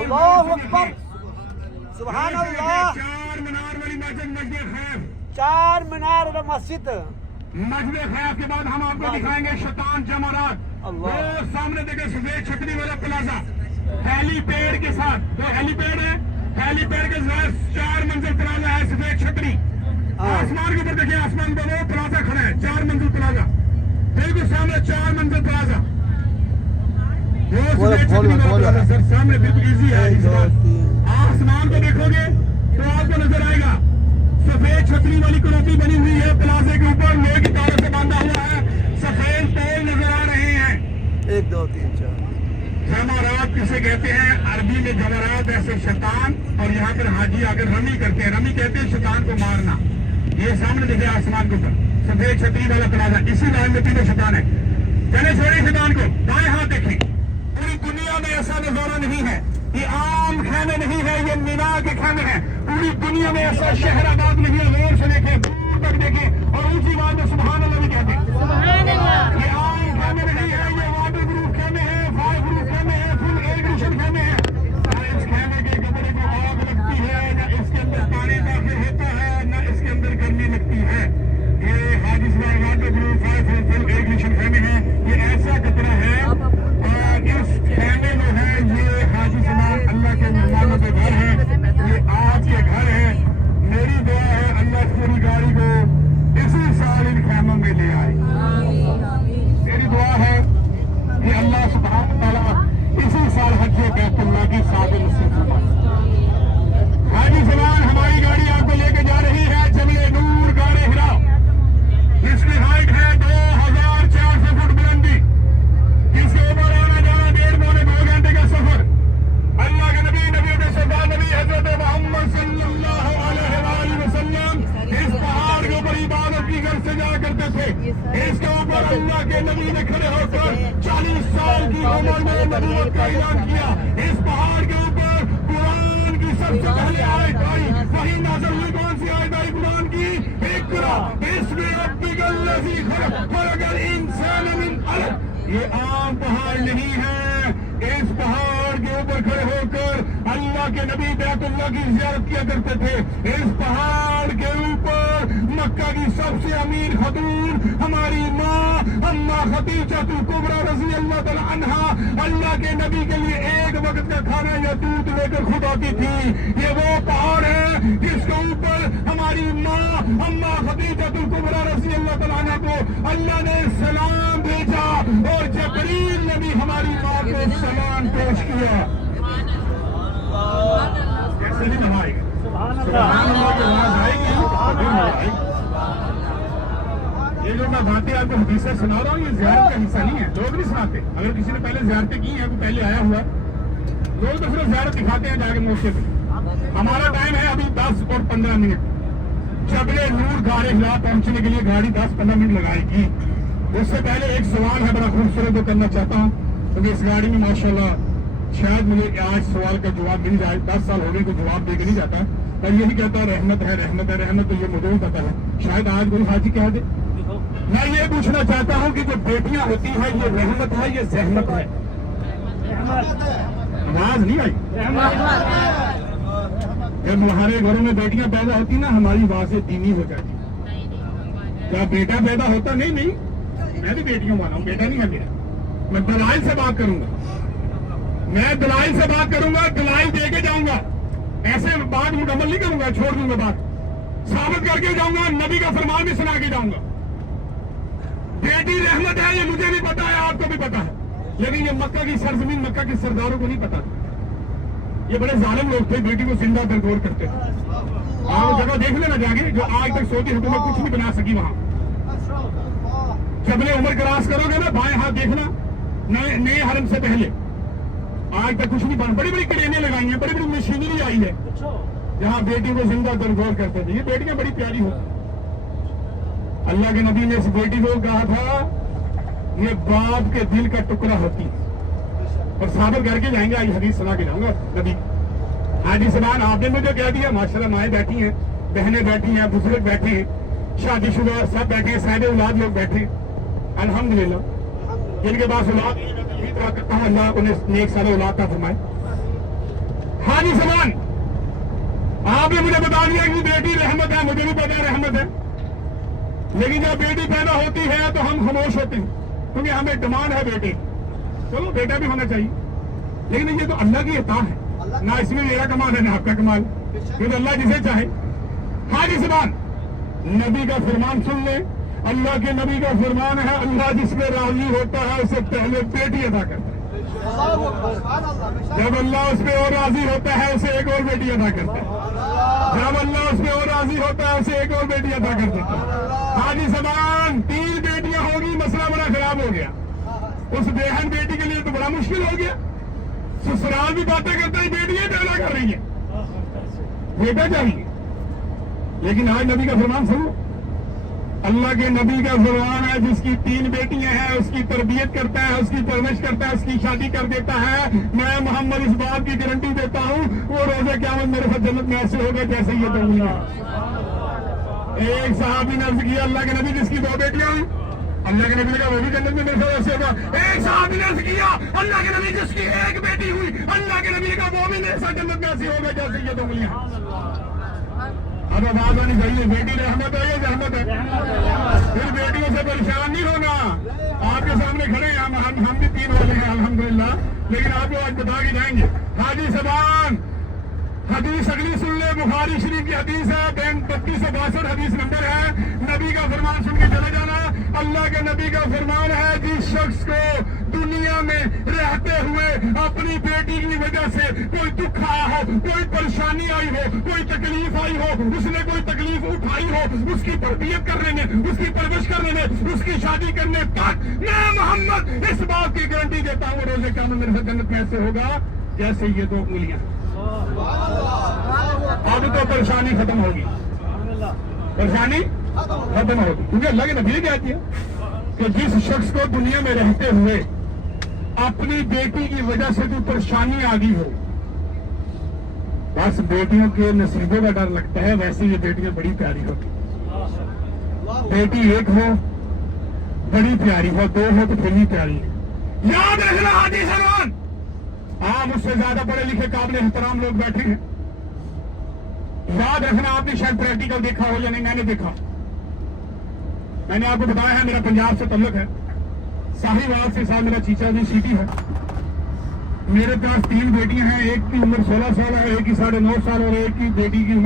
اللہ اکبر سبحان اللہ. چار مینار والی مسجد مسجد خیف. چار مینار مسجد. مسجد خیف کے بعد ہم آپ کو دکھائیں گے شیطان جمرات. وہ سامنے دیکھیں سفید چھتری والا پلازا ہیلی پیڈ کے ساتھ. وہ ہیلی پیڈ ہے, ہیلی پیڈ کے ساتھ 4 منزل پلازا ہے, سفید چھتری. آسمان کے اوپر دیکھیں, آسمان پر وہ پلازا کھڑا ہے, 4 منزل پلازا. بالکل سامنے 4 منزل پلازا. وہ سفید چھتری والا پلازا سر سامنے بالکل ایزی ہے. اس بات آسمان کو دیکھو گے تو آپ کو نظر آئے گا سفید چھتری والی کنوپی بنی ہوئی ہے پلازے کے اوپر, لوہے کی تاروں سے باندھا ہوا ہے, سفید پول نظر آ رہے ہیں. 1 2 3 4 جمرات کسے کہتے ہیں؟ عربی میں جمرات ایسے شیطان, اور یہاں پر حاجی آ کر رمی کرتے ہیں. رمی کہتے ہیں شیطان کو مارنا. یہ سامنے دیکھیں آسمان کے اوپر سفید چھتری والا پلازا, اسی لائن میں تینوں شیطان ہے. چلے چھوڑے شیطان کو, دائیں ہاتھ دیکھیں. پوری دنیا میں ایسا نظارہ نہیں ہے. یہ عام خیمے نہیں ہے, یہ مینا کے خیمے ہیں. پوری دنیا میں ایسا شہر آباد نہیں ہے. غور سے دیکھیں, دور تک دیکھیں, اور اونچی بات میں سبحان اللہ بھی کہتے ہیں. یہ عام خیمے نہیں ہے, یہ واٹر پروف خیمے ہیں, فائر پروف خیمے ہیں, فل ایئر کنڈیشن خیمے ہیں. اس خیمے کے کپڑے کو آگ لگتی ہے, نہ اس کے اندر پانی داخل ہوتا ہے, نہ اس کے اندر گرمی لگتی ہے. یہ حاجی صاحب واٹر پروف فائر پروف فل ایئر کنڈیشن خیمے ہیں. یہ ایسا کپڑا ہے, اور اس خیمے میں ہے یہ حاجی صاحب اللہ کے مہمانوں کے گھر ہے, یہ آپ کے گھر ہے. میری دعا ہے اللہ پوری گاڑی کو اسی سال ان خیموں میں لے آئے. میری دعا ہے کہ اللہ سبحانہ تعالیٰ اسی سال حج بیت اللہ کی سعادت نصیب فرمائے. حاجی زمان ہماری گاڑی آپ کو لے کے جا رہی ہے جبل نور غار ہرا, جس کی ہائٹ ہے 2400 فٹ بلندی, جس کے اوپر آنا جانا 1.5 گھنٹے کا سفر. اللہ کے نبی نبی حضرت محمد صلی اللہ علیہ وآلہ وسلم اس پہاڑ کے اوپر عبادت کی غرض سے جا کرتے تھے. اس کے اوپر اللہ کے نبی نے کھڑے ہو کر 40 سال کی عمر میں نبوت کا اعلان کیا. اس پہاڑ کے اوپر قرآن کی سب سے پہلے آیت آئی, وہی نازل ہوئی. کون سی آیت آئی قرآن کی؟ اقرا بسم ربک الذی خلق خلق الانسان من علق. یہ عام پہاڑ نہیں ہے. اس پہاڑ کے اوپر کھڑے ہو کر اللہ کے نبی بیت اللہ کی زیارت کیا کرتے تھے. اس پہاڑ کے اوپر مکہ کی سب سے امیر خاتون ہماری ماں اماں خدیجہ کبریٰ رضی اللہ تعالی عنہا اللہ کے نبی کے لیے ایک وقت کا کھانا یا دودھ لے کر خود آتی تھی. یہ وہ پہاڑ ہے جس کے اوپر ہماری ماں اماں خدیجہ کبریٰ رضی اللہ تعالی عنہا کو اللہ نے سلام بھیجا, اور جبریل نے بھی ہماری ماں کو سلام پیش کیا. کیسے بھی نمائے گا سبحان اللہ کے نماز آئے گی. یہ جو میں باتیں آپ کو حدیثیں سنا رہا ہوں یہ زیارت کا حصہ نہیں ہے. لوگ نہیں سناتے. اگر کسی نے پہلے زیارتیں کی ہیں, کوئی پہلے آیا ہوا لوگ تو صرف زیارت دکھاتے ہیں جا کے موقع پہ. ہمارا ٹائم ہے ابھی 10 اور 15 منٹ. جبل نور غار ہرا پہنچنے کے لیے گاڑی 10-15 منٹ لگائے گی. اس سے پہلے ایک سوال ہے بڑا خوبصورت جو کرنا چاہتا ہوں, کیونکہ اس گاڑی میں ماشاءاللہ شاید مجھے آج سوال کا جواب مل جائے. 10 سال ہو گئے تو جواب دے کے نہیں جاتا, پر یہی کہتا ہے رحمت ہے رحمت ہے رحمت. تو یہ مجھے بھی پتا ہے, شاید آج کوئی حاجی کہہ دے. میں یہ پوچھنا چاہتا ہوں کہ جو بیٹیاں ہوتی ہیں یہ رحمت ہے یہ زحمت ہے؟ آواز نہیں آئی. جب ہمارے گھروں میں بیٹیاں پیدا ہوتی نا ہماری آوازیں دینی ہو جاتی. کیا بیٹا پیدا ہوتا؟ نہیں, میں بھی بیٹیوں والا ہوں, بیٹا نہیں ہے میرا. میں دلائل سے بات کروں گا, میں دلائل سے بات کروں گا, دلائل دے کے جاؤں گا. ایسے بات مکمل نہیں کروں گا, چھوڑ دوں گا بات, ثابت کر کے جاؤں گا. نبی کا فرمان بھی سنا کے جاؤں گا. بیٹی رحمت ہے یہ مجھے بھی پتا ہے, آپ کو بھی پتا ہے, لیکن یہ مکہ کی سرزمین مکہ کے سرداروں کو نہیں پتا. یہ بڑے ظالم لوگ تھے, بیٹی کو زندہ درگور کرتے تھے. آپ جگہ دیکھ لینا جا کے جو آج تک سعودی حکومت کچھ نہیں بنا سکی. وہاں جبل عمر کراس کرو گے نا, بائیں ہاتھ دیکھنا, نئے حرم سے پہلے آج تک کچھ نہیں بنا. بڑی بڑی کرینے لگائی ہیں, بڑی بڑی مشینری آئی ہے جہاں بیٹی کو زندہ درگور کرتے تھے. یہ بیٹیاں بڑی پیاری ہو. اللہ کے نبی نے اس بیٹی کو کہا تھا یہ باپ کے دل کا ٹکڑا ہوتی, اور ثابت کر کے جائیں گے. آج حدیث سنا کے جاؤں گا نبی. حاجی سلمان آپ نے مجھے کہہ دیا, ماشاءاللہ مائیں بیٹھی ہیں, بہنیں بیٹھی ہیں, بزرگ بیٹھے ہیں, شادی شدہ سب بیٹھے ہیں, صاحب اولاد لوگ بیٹھے. الحمدللہ جن کے پاس اولاد یہی دعا کرتا ہوں اللہ انہیں نیک سال اولاد کا فرمائے. آپ نے مجھے بتا دیا کہ بیٹی رحمت ہے، مجھے بھی پتا ہے رحمت ہے، لیکن جب بیٹی پیدا ہوتی ہے تو ہم خاموش ہوتے ہیں کیونکہ ہمیں ڈیمانڈ ہے بیٹے، چلو بیٹا بھی ہونا چاہیے، لیکن یہ تو اللہ کی عطا ہے، نہ اس میں میرا کمال ہے نہ آپ کا کمال، کیونکہ اللہ جسے چاہے۔ حاجی زبان نبی کا فرمان سن لے، اللہ کے نبی کا فرمان ہے اللہ جس میں راضی ہوتا ہے اسے پہلے بیٹی عطا کرتا ہے، جب اللہ اس پہ اور راضی ہوتا ہے اسے ایک اور بیٹی عطا کرتا ہے، جب اللہ اس پہ اور راضی ہوتا ہے اسے ایک اور بیٹی عطا کر دیتا ہے۔ حاجی زبان 3 بیٹیاں ہوگی، مسئلہ بڑا خراب ہو گیا، اس بہن بیٹی کے لیے تو بڑا مشکل ہو گیا، سسرال بھی باتیں کرتا ہے بیٹیاں پیدا کر رہی ہیں، بیٹا چاہیے، لیکن آج نبی کا فرمان سنو، اللہ کے نبی کا فرمان ہے جس کی 3 بیٹیاں ہیں اس کی تربیت کرتا ہے، اس کی پرورش کرتا ہے، اس کی شادی کر دیتا ہے، میں محمد اس بات کی گارنٹی دیتا ہوں وہ روزے قیامت میرے ساتھ جنت میں ایسے ہوگا جیسے یہ تو ہوئی ہے۔ ایک صحابی نے عرض کیا اللہ کے نبی جس کی 2 بیٹیاں ہوئی، اللہ کے نبی نے کہا وہ بھی جنت میں میرے ساتھ ایسے ہوگا۔ ایک صحابی نے عرض کیا اللہ کے نبی جس کی 1 بیٹی ہوئی، اللہ کے نبی نے کہا وہ بھی میرے ساتھ جنت میں ایسے ہوگا جیسے یہ تو ہوئی ہے۔ اب آواز آنی چاہیے، بیٹی رحمت ہے یہ رحمت ہے، پھر بیٹیوں سے پریشان نہیں ہونا، آپ کے سامنے کھڑے ہیں، ہم بھی 3 والے ہیں الحمدللہ، لیکن آپ کو آج بتا کے جائیں گے۔ حاجی زبان حدیث اگلی سن لے، بخاری شریف کی حدیث ہے، 3262 حدیث نمبر ہے، نبی کا فرمان سن کے چلے جانا۔ اللہ کے نبی کا فرمان ہے جس شخص کو دنیا میں رہتے ہوئے اپنی بیٹی کی وجہ سے کوئی دکھ آیا ہو، کوئی پریشانی آئی ہو، کوئی تکلیف آئی ہو، اس نے کوئی تکلیف اٹھائی ہو، اس کی تربیت کرنے میں، اس کی پرورش کرنے میں، اس کی شادی کرنے تک، میں محمد اس بات کی گارنٹی دیتا ہوں روزے قیامت میرے ساتھ جنت میں ایسے ہوگا جیسے یہ 2 انگلیاں۔ اب تو پریشانی ختم ہوگی، پریشانی ختم ہوگی، کیونکہ اللہ کے نبی نے کیا کیا کہ جس شخص کو دنیا میں رہتے ہوئے اپنی بیٹی کی وجہ سے کوئی پریشانی آ گئی ہو، بس بیٹیوں کے نصیبوں کا ڈر لگتا ہے، ویسے یہ بیٹیاں بڑی پیاری ہوتی، بیٹی 1 ہو بڑی پیاری ہو، 2 ہو تو پھر بھی پیاری ہے۔ یاد رکھنا حاجی زبان، ہاں مجھ سے زیادہ پڑھے لکھے قابل احترام لوگ بیٹھے ہیں، یاد رکھنا آپ نے شاید پریکٹیکل دیکھا ہو یا نہیں، میں نے دیکھا، میں نے آپ کو بتایا ہے میرا پنجاب سے تعلق ہے، ساہیوال سے ساتھ میرا چیچا جی سیٹی ہے، میرے پاس 3 بیٹیاں ہیں، ایک کی عمر 16 سال ہے، ایک کی 9.5 سال اور ایک کی بیٹی کی